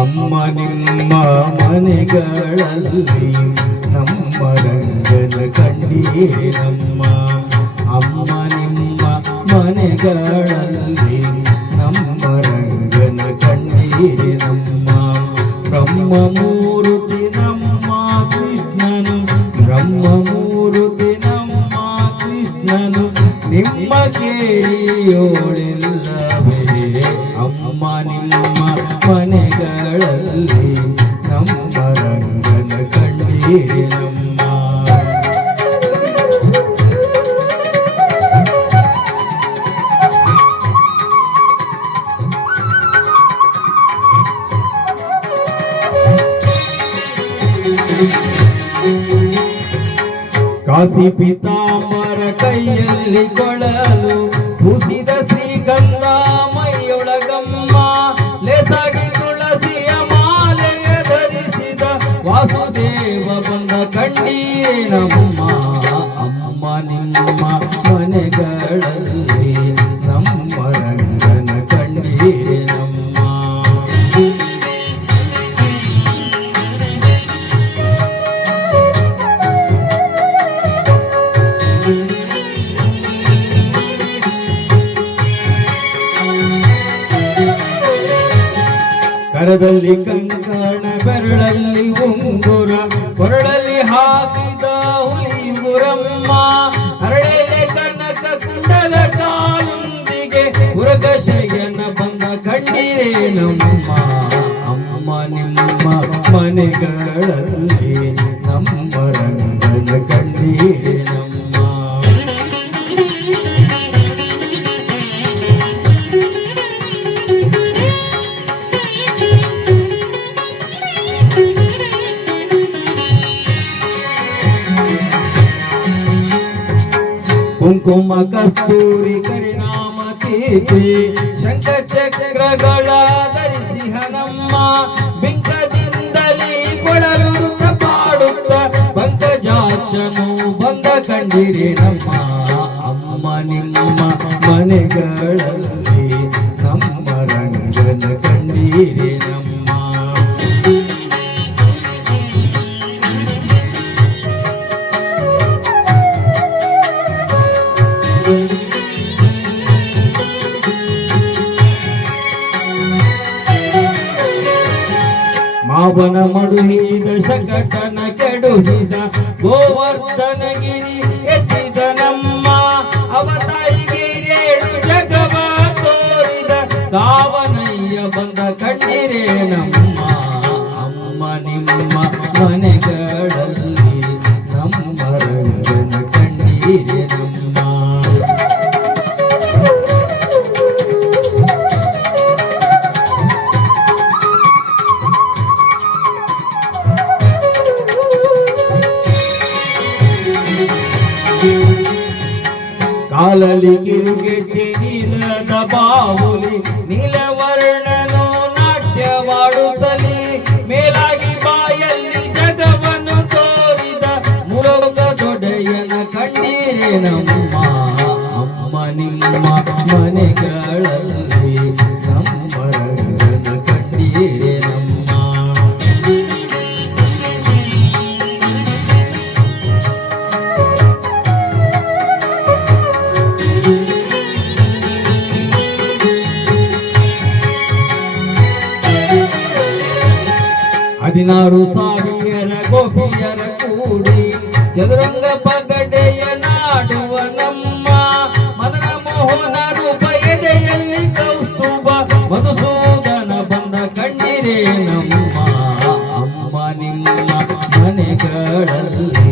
ಅಮ್ಮ ನಿಮ್ಮ ಮನೆಗಳಲ್ಲಿ ನಮ್ಮ ರಂಗನ ಕಣ್ಣೀರೇ ನಮ್ಮ ಅಮ್ಮ ನಿಮ್ಮ ಮನೆಗಳಲ್ಲಿ ನಮ್ಮ ರಂಗನ ನಮ್ಮ ಬ್ರಹ್ಮಮೂರ್ತಿ ನಮ್ಮ ಕೃಷ್ಣನು ಬ್ರಹ್ಮಮೂರ್ತಿ ನಮ್ಮ ಕೃಷ್ಣನು ನಿಮ್ಮ ಕೇಳಿಯೋಳಿಲ್ಲವೇ ಅಮ್ಮ ನಿಮ್ಮ ಮನೆಗಳಲ್ಲಿ. ನಮ್ಮ ರಂಗನ ಕಾಸಿ ಪಿತಾಮರ ಕೈಯಲ್ಲಿ ಕೊಳಲು ಕುಸಿದ ಶ್ರೀಗಂಧ ಮೈಯೊಳಗಮ್ಮ ಲೇಸಾಗಿ ತುಳಸಿಯ ಮಾಲೆಯ ಧರಿಸಿದ ವಾಸುದೇವ ಬಂದ ಕಣ್ಣೀರೇ ನಮ್ಮ ಅಮ್ಮ ನಿಮ್ಮ ಮನೆಗಳಲ್ಲಿ. ಕರದಲ್ಲಿ ಕಂಕಣ ಬೆರಳಲ್ಲಿ ಉಂಗುರ, ಕೊರಳಲ್ಲಿ ಹಾಕಿದ ಹುಲಿಗುರಮ್ಮ. ಹರಳೆಲೆ ಕನಕ ಕುಂಡಲ ಕಾಲೊಂದಿಗೆ ಉರಗಶಯನ ಬಂದ ಕಂಡಿರೇ ನಮ್ಮ ಅಮ್ಮ ನಿಮ್ಮ ಮನೆಗಳಲ್ಲಿ ನಮ್ಮ ಕುಂಕುಮ ಕಸ್ತೂರಿ ಕರಿನಾಮ ತೀರ್ಥಿ ಶಂಖ ಚಕ್ರಗಳ ಧರಿಸಿ ಹನಮ್ಮ ಬಿಂಕದಿಂದಲೇ ಕೊಳಲು ಪಾಡುತ್ತ ಪಂಕಜಾಕ್ಷನು ಬಂದ ಕಂಡಿರಿ ನಮ್ಮ ಅಮ್ಮ ನಿಮ್ಮ ಮನೆಗಳಲ್ಲಿ ನಮ್ಮ ರಂಗನ ಕಂಡೀರಿ. ಮಡುಹಿದ ಶಕಟನ ಕೆಡುಹಿದ ಗೋವರ್ಧನಗಿರಿ ಎತ್ತಿದ ನಮ್ಮ ಅವತಾಯಿಗೆ ರೇಣು ಜಗವ ತೋರಿದ ಕಾವನಯ್ಯ ಬಂದ ಕಣ್ಣಿರೇ ನಮ್ಮ ಅಮ್ಮ ನಿಮ್ಮ ಮನೆಗಳಲ್ಲಿ ನಮ್ಮ ರಂಗನ ಕಣ್ಣೀರೇ ನಮ್ಮ ಕಾಲಲಿ ಕಿರುಗೆ ನೀಲದ ಬಾವುಲಿ ನೀಲವರ್ಣನು ನಾಟ್ಯವಾಡುತ್ತಲಿ, ಮೇಲಾಗಿ ಬಾಯಲ್ಲಿ ಜಗವನ್ನು ತೋರಿದ ಮುರುಗ ದೊಡೆಯನ ಕಣ್ಣೀರೇ ನಮ್ಮ ಅಮ್ಮ, ನಿಮ್ಮ ಮನೆಗಳಲ್ಲಿ. ಹದಿನಾರು ಸಾವಿರ ಗೋಪಿಯರ ಕೂಡಿ, ಚದುರಂಗ ಪಗಡೆಯ ನಾಡುವ ನಮ್ಮ ಮದನ ಮೋಹನ ರೂಪ ಎದೆಯಲ್ಲಿ ಕೌಸ್ತುಭ, ಮಧುಸೂದನ ಬಂದ ಕಣ್ಣಿರೇ ನಮ್ಮ ಅಮ್ಮ, ನಿಮ್ಮ ಮನೆಗಳಲ್ಲಿ.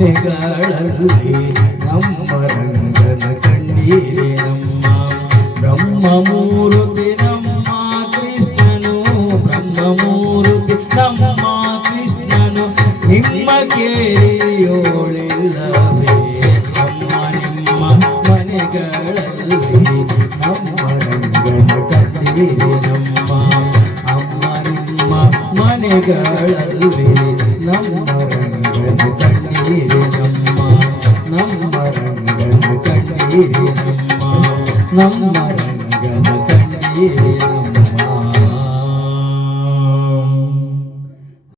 ಮನೆಗಳಲ್ಲಿ ನಮ್ಮ ರಂಗನ ಕಣ್ಣೀರೇ ನಮ್ಮ ಬ್ರಹ್ಮಮೂರ್ತಿ ನಮ್ಮ ಕೃಷ್ಣನು ಬ್ರಹ್ಮ ಮೂರುತಿ ನಮ್ಮ ಕೃಷ್ಣನು ನಿಮ್ಮ ಕೇಳಿಯೋಳಿಲ್ಲವೇ ನಮ್ಮ ನಿಮ್ಮ ಮನೆಗಳಲ್ಲಿ ನಮ್ಮ ರಂಗನ ಕಣ್ಣೀರೇ ನಮ್ಮ ಅಮ್ಮ ನಿಮ್ಮ ಮನೆಗಳಲ್ಲಿ ನಮ್ಮ ನಮ್ಮ ನಮ್ಮ ರಂಗನ ಕಣ್ಣೀರೇ